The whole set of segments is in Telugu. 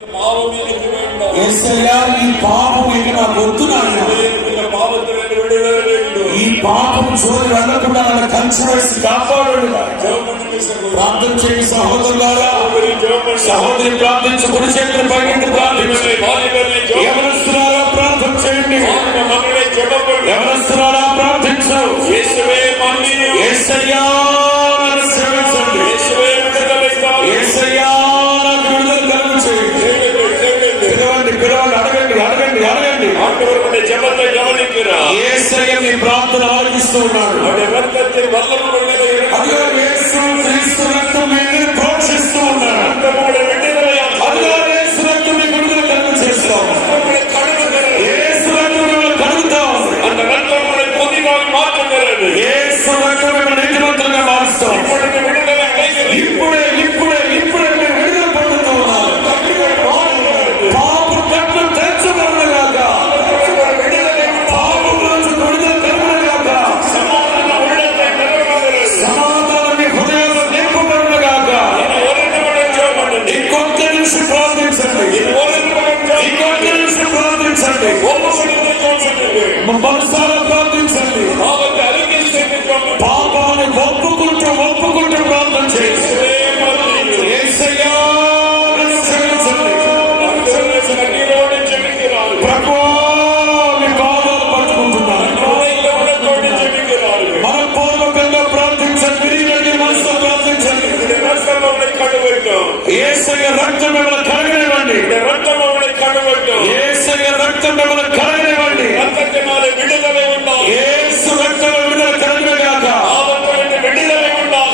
ఈ పాపం ఇక నాకు వద్దు నాయన, ఈ పాపం చోటు వెళ్ళకుండా నన్ను కంచి వేసి కాపాడు. ప్రార్థన చేయండి సహోదరులారా, సహోదరి ప్రార్థించు, కుడి చేతులు పైకి ప్రార్థించు. ఎవరిస్తున్నారా ప్రార్థన చేయండి, ఎవరిస్తున్నారా ప్రార్థించు. యేసయ్యా సేవించండి, యేసయ్యా నాకు విడుదల కలుగు చేయండి. పిలవండి పిలవండి, అడగండి అడగండి అడగండి. యేసయ్య మీ ప్రార్థన ఆలకిస్తూ ఉన్నాడు. అదిగో యేసు క్రీస్తు రక్తం మీద ప్రోక్షిస్తూ ఉన్నాడు. అదిగో యేసు రక్తం మీ విడుదల కలుగు చేస్తాం, యేసు రక్తం మిమ్మల్ని కలుగుతాం, యేసు రక్తం మిమ్మల్ని నీతిమంతులుగా మారుస్తాం. ఇప్పుడే ఇప్పుడే ఇప్పుడే మీరు విడుదల పొందుతూ ఉన్నారు. పాప కట్టు తెచ్చబడగాక, పాపం నుంచి విడుదల కలుగుగాక, సమాధానం మీ హృదయంలో నింపబడగాక. ఇంకొక నిమిషం ప్రార్థించండి, ఇంకొక నిమిషం ప్రార్థించండి, మనసారా ప్రార్థించండి. పాపాన్ని ఒప్పుకుంటూ ఒప్పుకుంటూ ప్రార్థన చేయండి. యేసయ్యా నన్ను క్షమించండి. ప్రభువా మీ పాదాలు పట్టుకుంటున్నాను. మనపూర్వకంగా ప్రార్థించండి, విరిగి మనసుతో ప్రార్థించండి. యేసయ్య రక్తం మిమ్మల్ని కరగనివ్వండి, యేసయ్య రక్తం మిమ్మల్ని కరగనివ్వండి. యేసు రక్తం విడుదల కలుగుగాక,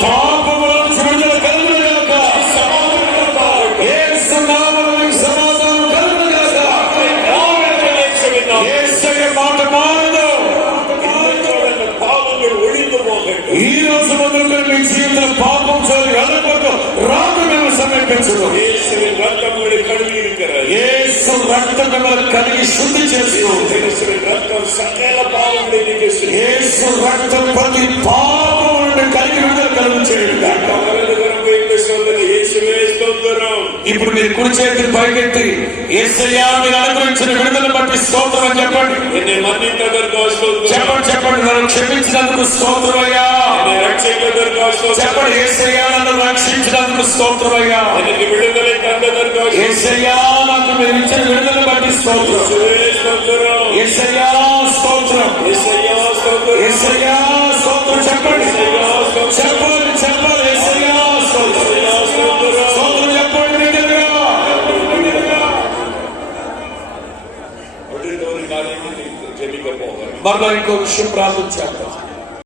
పాపముల నుంచి విడుదల కలుగుగాక, యేసు నామములో సమాధానం కలుగుగాక. యేసయ్య మాట మారదు. ఈ రోజు మొదలుకొని మీ జీవితం పాపం చోటు వెళ్ళకూడదు, రాదు మేము సమర్పించదు. యేసు రక్తం మిమ్మల్ని కలిగి శుద్ధి చేస్తూ, యేసు రక్తం ప్రతి పాపం నుండి కలిగి విడుదల కలుగు చేయండి. ఇప్పుడు మీరు కుడి చేతిని పైకెత్తి యేసయ్యా మీరు అనుగ్రహించిన విడుదల బట్టి స్తోత్రం అని చెప్పండి. చెప్పండి చెప్పండి, నన్ను క్షమించినందుకు స్తోత్రమయ్యా. చెప్పండి, యేసయ్యా నన్ను రక్షించినందుకు స్తోత్రమయ్యా. యేసయ్యా నాకు మీరు ఇచ్చిన విడుదల బట్టి స్తోత్రం. యేసయ్యా స్తోత్రం, యేసయ్యా స్తోత్రం. చెప్పండి చెప్పండి చెప్పండి, యేసయ్యా స్తోత్రం స్తోత్రం చెప్పండి. మరలా ఇంకో విషయం ప్రార్థన చేద్దాం.